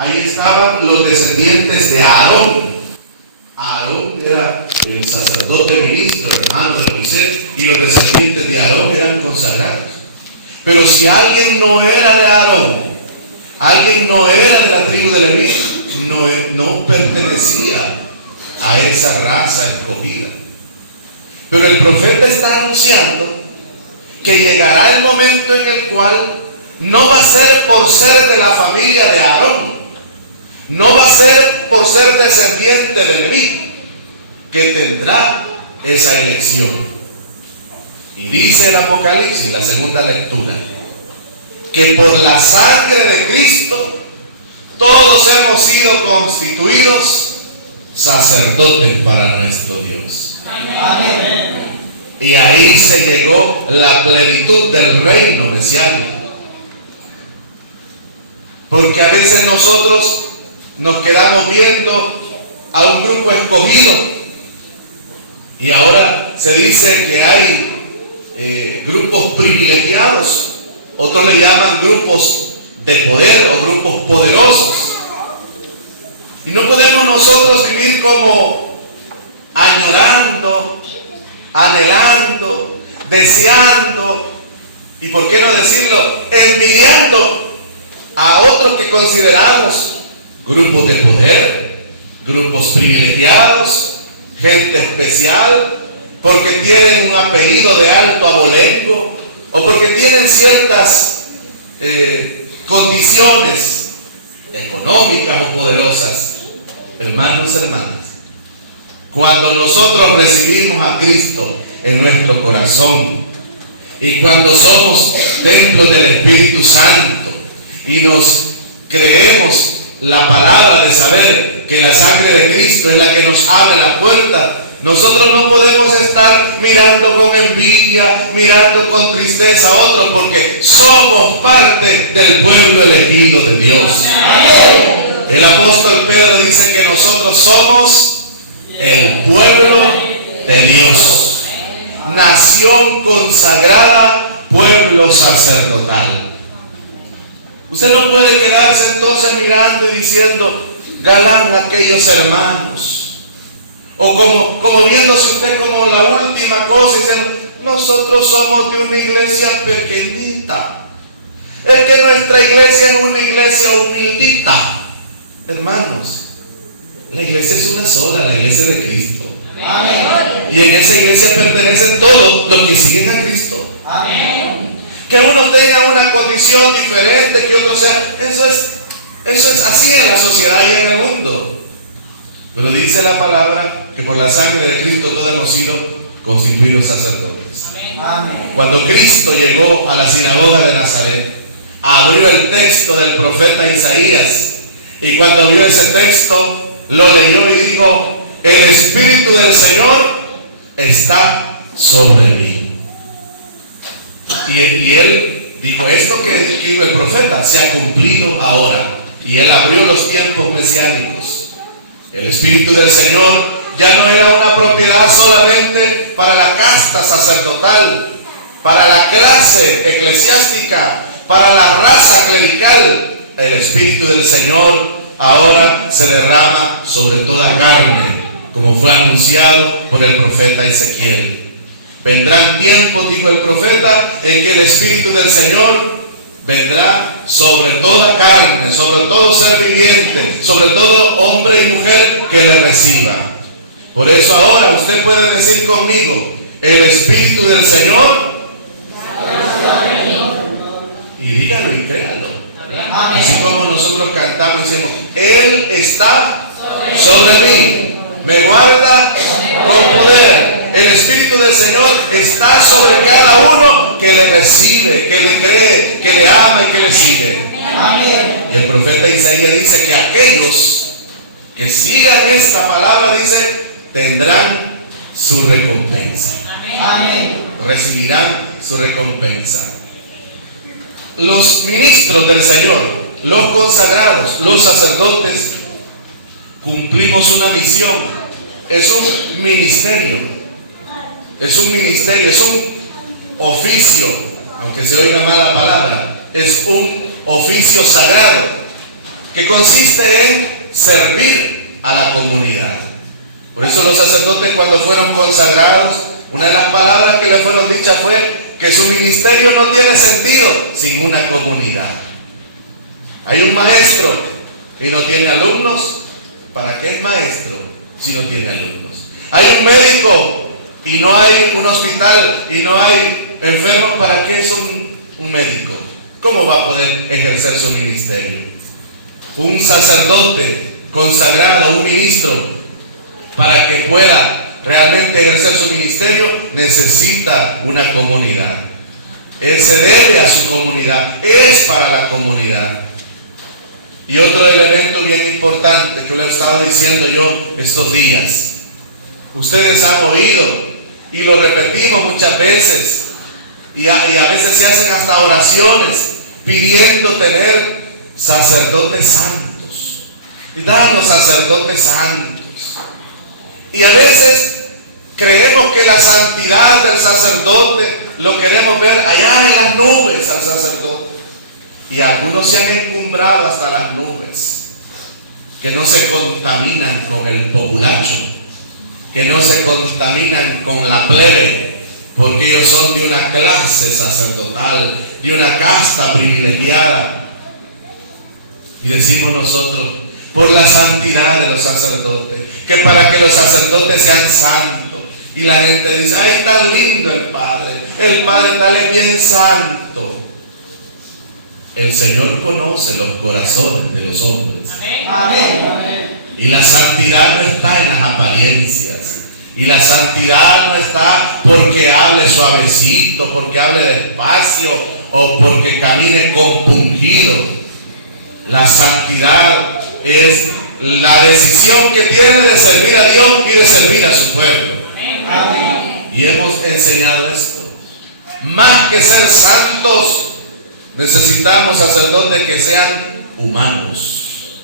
ahí estaban los descendientes de Aarón. Aarón era el sacerdote ministro, hermano de Moisés, y los descendientes de Aarón eran consagrados. Pero si alguien no era de Aarón, alguien no era de la tribu de Leví, no pertenecía a esa raza escogida. Pero el profeta está anunciando que llegará el momento en el cual no va a ser por ser de la familia de Aarón, no va a ser por ser descendiente de Leví, que tendrá esa elección. Y dice el Apocalipsis, la segunda lectura, que por la sangre de Cristo todos hemos sido constituidos sacerdotes para nuestro Dios. Amén. Y ahí se llegó la plenitud del reino mesiánico. Porque a veces nosotros nos quedamos viendo a un grupo escogido. Y ahora se dice que hay grupos privilegiados. Otros le llaman grupos de poder o grupos poderosos. Y no podemos nosotros vivir como añorando, anhelando, deseando, y por qué no decirlo, envidiando a otros que consideramos grupos de poder, grupos privilegiados, gente especial, porque tienen un apellido de alto abolengo o porque tienen ciertas condiciones económicas o poderosas. Hermanos, hermanas, cuando nosotros recibimos a Cristo en nuestro corazón y cuando somos templo del Espíritu Santo y nos creemos la palabra de saber que la sangre de Cristo es la que nos abre la puerta, nosotros no podemos estar mirando con envidia, mirando con tristeza a otros, porque somos parte del pueblo elegido de Dios. Amén. El apóstol Pedro dice que nosotros somos el pueblo de Dios, nación consagrada, pueblo sacerdotal. Usted no puede quedarse entonces mirando y diciendo, ganan aquellos hermanos. O como viéndose usted como la última cosa y diciendo, nosotros somos de una iglesia pequeñita. Es que nuestra iglesia es una iglesia humildita. Hermanos, la iglesia es una sola, la iglesia de Cristo. Amén. Y en esa iglesia pertenecen todos los que siguen a Cristo. Amén. Que uno tenga una condición diferente, que otro sea, eso es así en la sociedad y en el mundo. Pero dice la palabra que por la sangre de Cristo todos hemos sido constituidos sacerdotes. Amén. Cuando Cristo llegó a la sinagoga de Nazaret, abrió el texto del profeta Isaías, y cuando vio ese texto, lo leyó y dijo, el Espíritu del Señor está sobre mí. Y él dijo, esto que dijo el profeta se ha cumplido ahora. Y él abrió los tiempos mesiánicos. El Espíritu del Señor ya no era una propiedad solamente para la casta sacerdotal, para la clase eclesiástica, para la raza clerical. El Espíritu del Señor ahora se derrama sobre toda carne, como fue anunciado por el profeta Ezequiel. Vendrán tiempos, dijo el profeta, en que el Espíritu del Señor vendrá sobre toda carne, sobre todo ser viviente, sobre todo hombre y mujer que le reciba. Por eso ahora usted puede decir conmigo, el Espíritu del Señor, y dígalo y créalo. Así como nosotros cantamos y decimos, Él está sobre mí, me guarda con poder. El Espíritu del Señor está sobre cada uno que le recibe, que le cree, que le ama y que le sigue. Amén. Y el profeta Isaías dice que aquellos que sigan esta palabra, dice, tendrán su recompensa. Amén. Recibirán su recompensa. Los ministros del Señor, los consagrados, los sacerdotes, cumplimos una misión. Es un ministerio. Es un ministerio, es un oficio, aunque se oiga mal la palabra, es un oficio sagrado. que consiste en servir a la comunidad. Por eso los sacerdotes, cuando fueron consagrados, una de las palabras que le fueron dichas fue que su ministerio no tiene sentido sin una comunidad. Hay un maestro y no tiene alumnos, ¿para qué es maestro si no tiene alumnos? Hay un médico y no hay un hospital y no hay enfermos, ¿para qué es un médico? ¿Cómo va a poder ejercer su ministerio? Un sacerdote consagrado, un ministro, para que pueda realmente ejercer su ministerio, necesita una comunidad. Él se debe a su comunidad, es para la comunidad. Y otro elemento bien importante que le he estado diciendo yo estos días, ustedes han oído y lo repetimos muchas veces, y a veces se hacen hasta oraciones pidiendo tener sacerdotes santos. Y danos sacerdotes santos. Y a veces creemos que la santidad del sacerdote lo queremos ver allá en las nubes al sacerdote. Y algunos se han encumbrado hasta las nubes, que no se contaminan con el populacho, que no se contaminan con la plebe, porque ellos son de una clase sacerdotal, de una casta privilegiada. Y decimos nosotros, por la santidad de los sacerdotes, que para que los sacerdotes sean santos. Y la gente dice, ay, tan lindo el Padre tal es bien santo. El Señor conoce los corazones de los hombres. Amén. Y la santidad no está en las apariencias. Y la santidad no está porque hable suavecito, porque hable despacio o porque camine compungido. La santidad es la decisión que tiene de servir a Dios y de servir a su pueblo. Amén. Y hemos enseñado esto. Más que ser santos, necesitamos sacerdotes que sean humanos,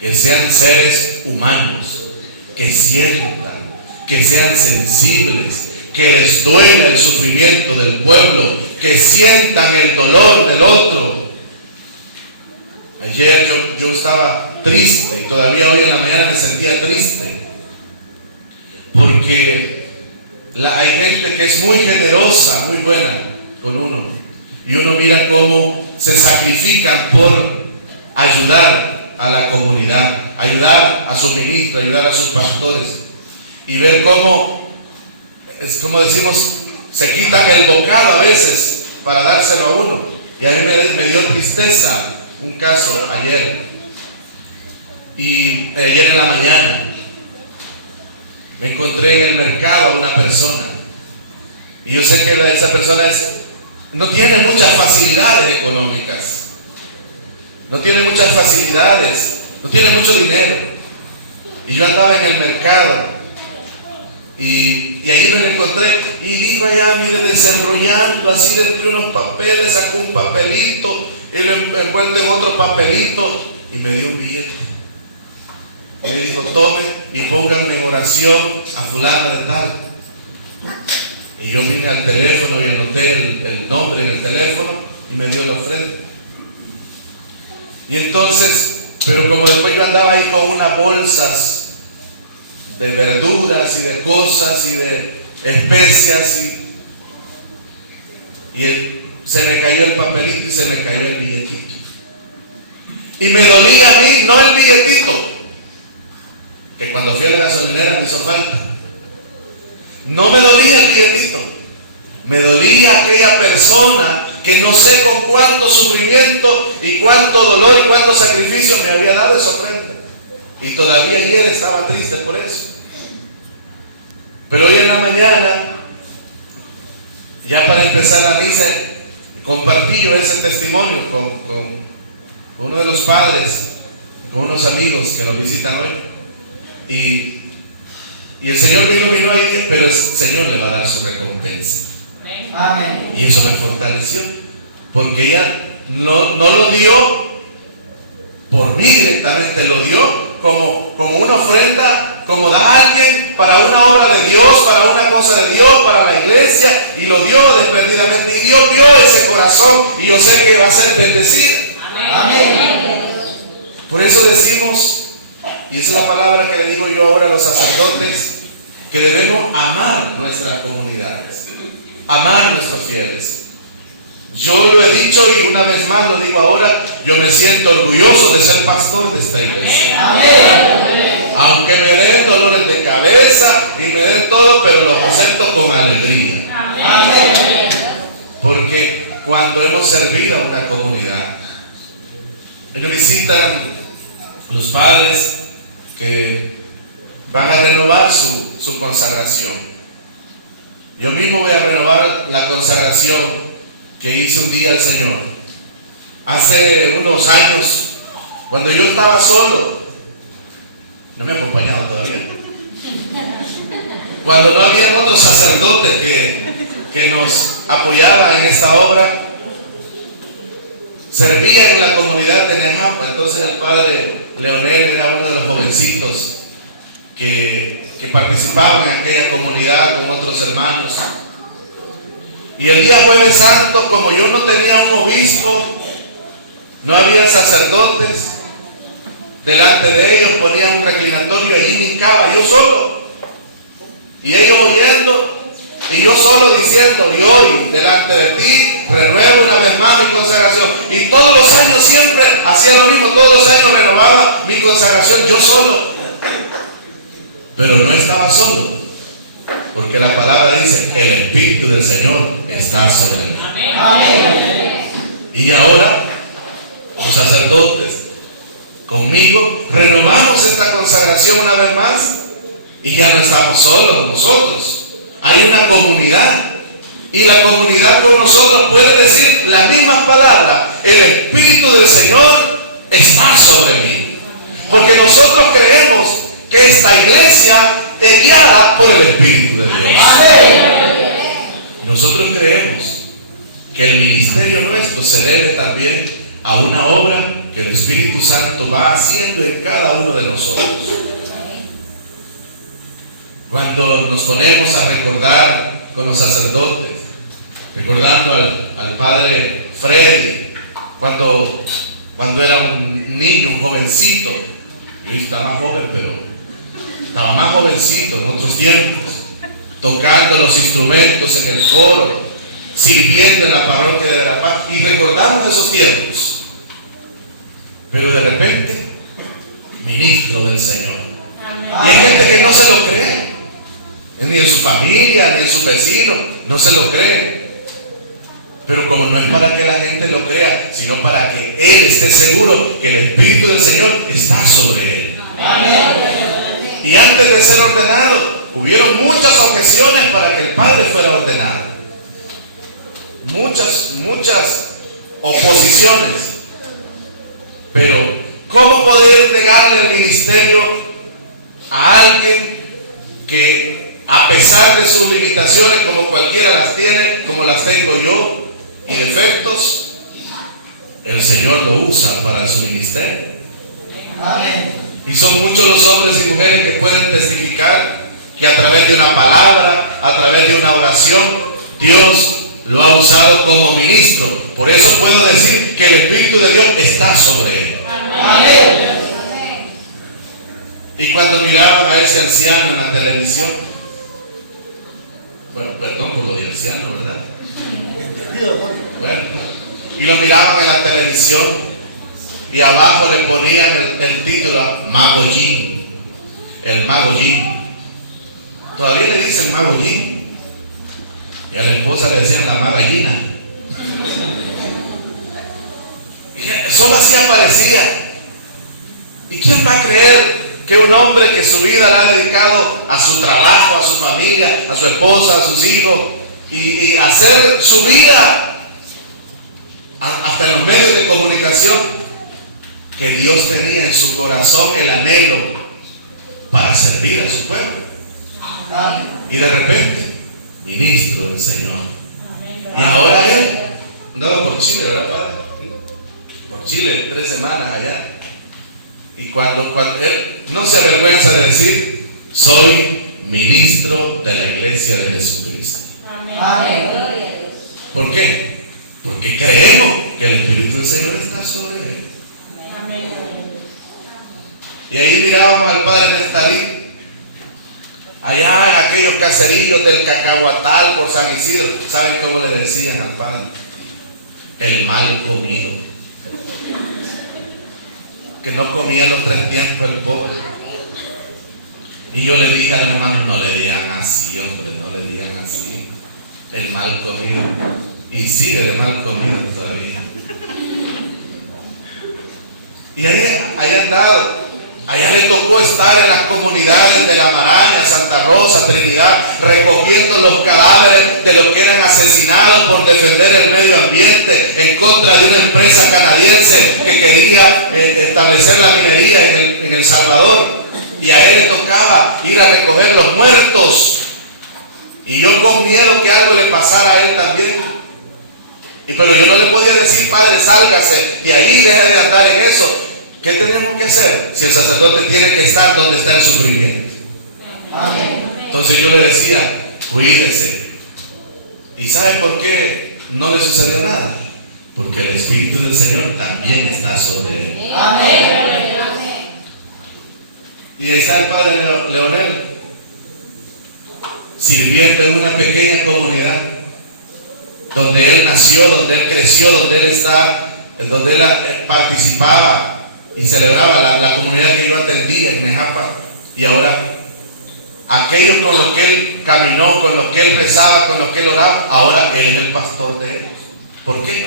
que sean seres humanos, que sientan, que sean sensibles, que les duele el sufrimiento del pueblo, que sientan el dolor del otro. Ayer yo estaba triste y todavía hoy en la mañana me sentía triste porque hay gente que es muy generosa, muy buena con uno, y uno mira cómo se sacrifican por ayudar a la comunidad, ayudar a sus ministros, ayudar a sus pastores, y ver cómo, es como decimos, se quitan el bocado a veces para dárselo a uno. Y a mí me dio tristeza un caso ayer en la mañana. Me encontré en el mercado a una persona, y yo sé que esa persona no tiene muchas facilidades económicas, no tiene muchas facilidades, no tiene mucho dinero. Y yo andaba en el mercado y ahí me lo encontré y vino allá, mire, desenrollando así de entre unos papeles, sacó un papelito y lo envuelto en otro papelito y me dio un billete. Y me dijo, tome y pónganme en oración a fulana de tal. Y yo vine al teléfono y anoté el nombre en el teléfono y me dio la ofrenda. Y entonces, pero como después yo andaba ahí con unas bolsas de verduras y de cosas y de especias y se me cayó el papelito y se me cayó el billetito. Y me dolía a mí, no el billetito, que cuando fui a la gasolinera me hizo falta. No me dolía el billetito, me dolía aquella persona que no sé con cuánto sufrimiento y cuánto dolor y cuánto sacrificio me había dado esa ofrenda. Y todavía ayer estaba triste por eso. Pero hoy en la mañana, ya para empezar la misa, compartí yo ese testimonio con uno de los padres, con unos amigos que nos visitan hoy. Y el Señor vino ahí, pero el Señor le va a dar su recompensa. Amén. Y eso me fortaleció, porque ella no lo dio por mí directamente, lo dio como una ofrenda, como da alguien para una obra de Dios, para una cosa de Dios, para la iglesia, y lo dio desperdidamente. Y Dios vio ese corazón y yo sé que va a ser bendecido. Amén. Amén. decimos, y esa es la palabra que le digo yo ahora a los sacerdotes, que debemos amar nuestras comunidades, amar a nuestros fieles. Yo lo he dicho y una vez más lo digo ahora, yo me siento orgulloso de ser pastor de esta iglesia. Amén. Aunque me den dolores de cabeza y me den todo, pero lo acepto con alegría. Amén. Porque cuando hemos servido a una comunidad, me visitan los padres que van a renovar su consagración. Yo mismo voy a renovar la consagración que hice un día al Señor. Hace unos años, cuando yo estaba solo, no me acompañaba todavía, cuando no había otros sacerdotes que nos apoyaban en esta obra, servía en la comunidad de Nejapa. Entonces el padre Leonel era uno de los jovencitos que participaban en aquella comunidad con otros hermanos. Y el día Jueves Santo, como yo no tenía un obispo, no había sacerdotes, delante de ellos ponían un reclinatorio, allí me hincaba yo solo, y ellos oyendo, y yo solo diciendo, y hoy delante de ti renuevo una vez más mi consagración. Y todos los años siempre hacía lo mismo, todos los años renovaba mi consagración yo solo, pero no estaba solo, porque la palabra dice que el Espíritu del Señor está sobre mí. Amén. Y ahora los sacerdotes conmigo renovamos esta consagración una vez más, y ya no estamos solos nosotros. Hay una comunidad, y la comunidad con nosotros puede decir la misma palabra: el Espíritu del Señor está sobre mí. Porque nosotros creemos que esta iglesia es guiada por el Espíritu de Dios. Amén. Nosotros creemos que el ministerio nuestro se debe también a una obra que el Espíritu Santo va haciendo en cada uno de nosotros. Cuando nos ponemos a recordar con los sacerdotes, recordando al padre Freddy, cuando era un niño, un jovencito, yo estaba más joven, pero estaba más jovencito en otros tiempos, tocando los instrumentos en el coro, sirviendo en la parroquia de La Paz y recordando esos tiempos. Pero de repente, ministro del Señor. Y hay gente que no se lo cree, ni en su familia, ni en su vecino, no se lo cree. Pero como no es para que la gente lo crea, sino para que él esté seguro que el Espíritu del Señor está sobre él. Amén. Y antes de ser ordenado, hubieron muchas objeciones para que el padre fuera ordenado. Muchas oposiciones. Pero, ¿cómo podían negarle el ministerio a alguien que, a pesar de sus limitaciones, como cualquiera las tiene, como las tengo yo, y defectos, el Señor lo usa para su ministerio? Amén. Y son muchos los hombres y mujeres que pueden testificar que a través de una palabra, a través de una oración, Dios lo ha usado como ministro. Por eso puedo decir que el Espíritu de Dios está sobre él. Amén. Y cuando miraban a ese anciano en la televisión, bueno, perdón por lo de anciano, ¿verdad? Bueno, y lo miraban en la televisión y abajo le ponían el título Mago Jim, el Mago Jim. Todavía le dicen Mago Jim. Y a la esposa le decían la magallina. Solo así aparecía. ¿Y quién va a creer que un hombre que su vida la ha dedicado a su trabajo, a su familia, a su esposa, a sus hijos, y hacer su vida hasta en los medios de comunicación, que Dios tenía en su corazón el anhelo para servir a su pueblo? Y de repente, ministro del Señor. Y ahora él andaba por Chile, ¿verdad, padre? Por Chile, 3 semanas allá. Y cuando él no se avergüenza de decir: soy ministro de la iglesia de Jesucristo. Amén. ¿Por qué? Porque creemos que el Espíritu del Señor está sobre él. Amén. caserillos del Cacahuatal por San Isidro. ¿Saben cómo le decían al padre? El mal comido. Que no comía los 3 tiempos el pobre. Y yo le dije al hermano, no le digan así, hombre, no le digan así. El mal comido. Y sigue de mal comido todavía. Y ahí andado. Allá le tocó estar en las comunidades de La Maraña, Santa Rosa, Trinidad, recogiendo los cadáveres de los que eran asesinados por defender el medio ambiente en contra de una empresa canadiense que quería establecer la minería en El Salvador. Y a él le tocaba ir a recoger los muertos. Y yo con miedo que algo le pasara a él también. Pero yo no le podía decir, padre, sálgase de ahí, deje de andar en eso. ¿Qué tenemos que hacer? Si el sacerdote tiene que estar donde está el sufrimiento. Amén. Entonces yo le decía, cuídese. ¿Y sabe por qué no le sucedió nada? Porque el Espíritu del Señor también está sobre él. Amén. Y ahí está el padre Leonel, sirviendo en una pequeña comunidad, donde él nació, donde él creció, donde él participaba y celebraba la comunidad que yo atendía en Nejapa. Y ahora, aquellos con los que él caminó, con los que él rezaba, con los que él oraba, ahora él es el pastor de ellos. ¿Por qué?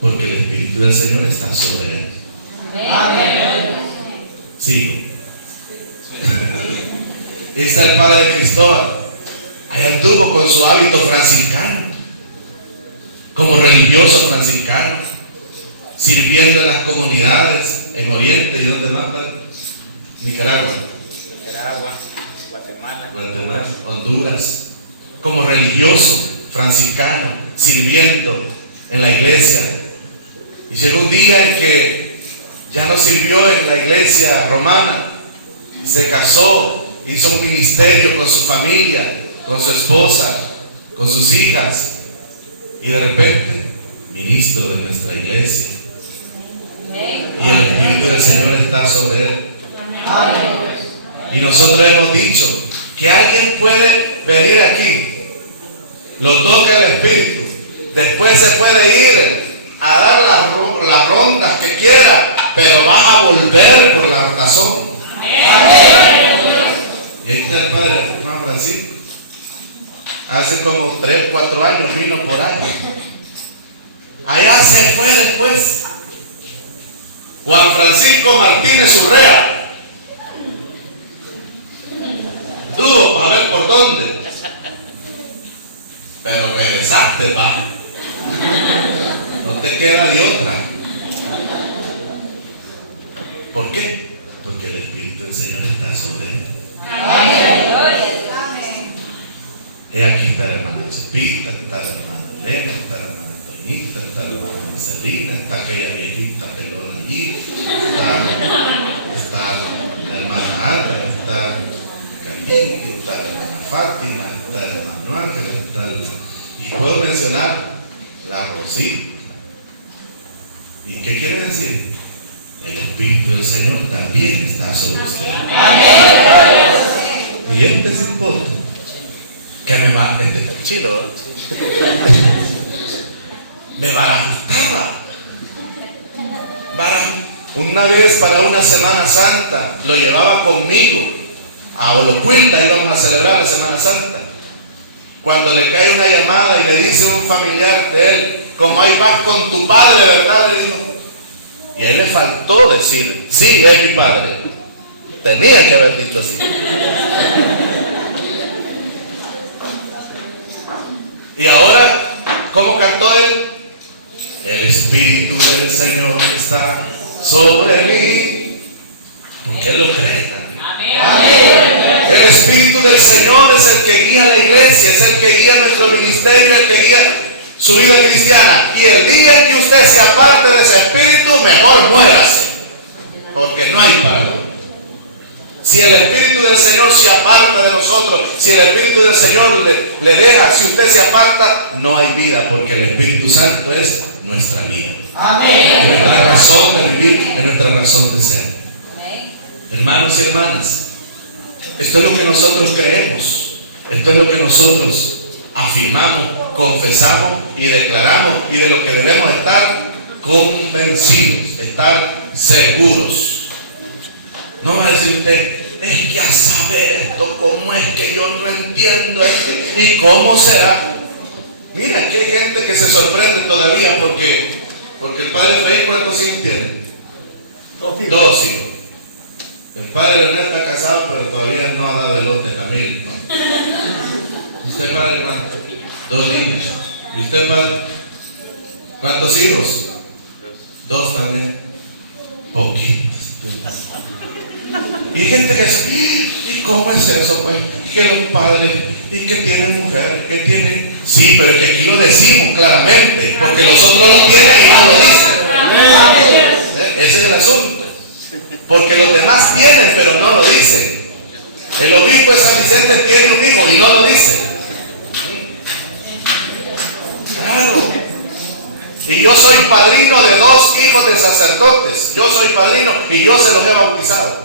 Porque el Espíritu del Señor está sobre él. Amén. Sigo. Ahí está el padre Cristóbal. Ahí anduvo con su hábito franciscano, como religioso franciscano, sirviendo en las comunidades en Oriente. ¿Y dónde más? Nicaragua, Guatemala, Honduras, como religioso franciscano, sirviendo en la iglesia. Y llegó un día en que ya no sirvió en la iglesia romana, se casó, hizo un ministerio con su familia, con su esposa, con sus hijas, y de repente, ministro de nuestra iglesia. Y el Espíritu del Señor está sobre él. Y nosotros hemos dicho que alguien puede venir aquí, lo toca el Espíritu, después se puede ir a dar las rondas que quiera, pero vas a volver por la razón. Y ahí está el padre Juan Francisco. Hace como 3, 4 años vino por ahí. Allá se fue después. Juan Francisco Martínez Urrea. Tú, a ver por dónde. Pero regresaste, va. No te queda de otra. ¿Por qué? Porque el Espíritu del Señor está sobre él. Y aquí está la hermana Chepita, está la hermana Elena, está la hermana Toñita, está la hermana Marcelina, está aquella viejita que lo allí, está la hermana Ana, está Cañín, está la hermana Fátima, está el hermano Ángel, y puedo mencionar la Rosita. ¿Y qué quiere decir? El Espíritu del Señor también está sobre usted. Y este es el punto que me va, chido, me barajustaba. Una vez para una Semana Santa lo llevaba conmigo a Olocuilta, íbamos a celebrar la Semana Santa. Cuando le cae una llamada y le dice un familiar de él, como ahí vas con tu padre, ¿verdad? Le dijo. Y a él le faltó decir, sí, es mi padre. Tenía que haber dicho así. Y ahora, ¿cómo cantó él? El Espíritu del Señor está sobre mí. Porque él lo cree. Amén. El Espíritu del Señor es el que guía la iglesia, es el que guía nuestro ministerio, el que guía su vida cristiana. Y el día que usted se aparte de ese Espíritu, mejor muérase. Porque no hay perdón. Si el Espíritu del Señor se aparta de nosotros, si el Espíritu del Señor le deja, si usted se aparta, no hay vida, porque el Espíritu Santo es nuestra vida. Amén. Es nuestra razón de vivir, es nuestra razón de ser. Amén. Hermanos y hermanas, esto es lo que nosotros creemos. El lo que nosotros afirmamos, confesamos y declaramos, y de lo que debemos estar convencidos, estar seguros. No va a decir usted, es que a saber esto, ¿cómo es que yo no entiendo esto? ¿Y cómo será? Mira, que hay gente que se sorprende todavía porque el padre Fey, ¿cuántos hijos tiene? 2 hijos. El padre Leonel está casado, pero todavía no ha dado el lote también. ¿Usted, padre, hermano? 2 niños. ¿Y usted, padre? ¿Cuántos hijos? 2 también. Poquitos. Y gente que dice, ¿y cómo es eso, pues? Que los padres, y que tienen mujeres, que tienen... Sí, pero es que aquí lo decimos claramente, porque los otros lo tienen y no lo dicen. Ese es el asunto. Porque los demás tienen, pero no lo dicen. El obispo de San Vicente tiene un hijo y no lo dice. Claro. Y yo soy padrino de 2 hijos de sacerdotes. Yo soy padrino y yo se los he bautizado.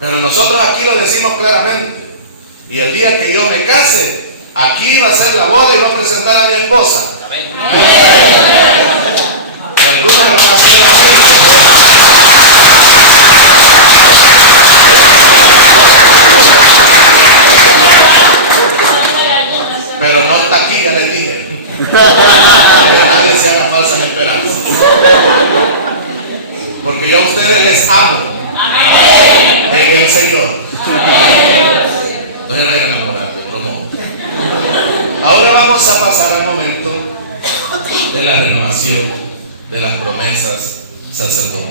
Pero nosotros aquí lo decimos claramente. Y el día que yo me case, aquí va a ser la boda y voy a presentar a mi esposa. Amén. Pero no taquilla le dije. Nadie se haga falsas esperanzas. Porque yo a ustedes les amo. En el Señor. No era enamorar, no. Ahora vamos a pasar al momento de la renovación de las promesas sacerdotales.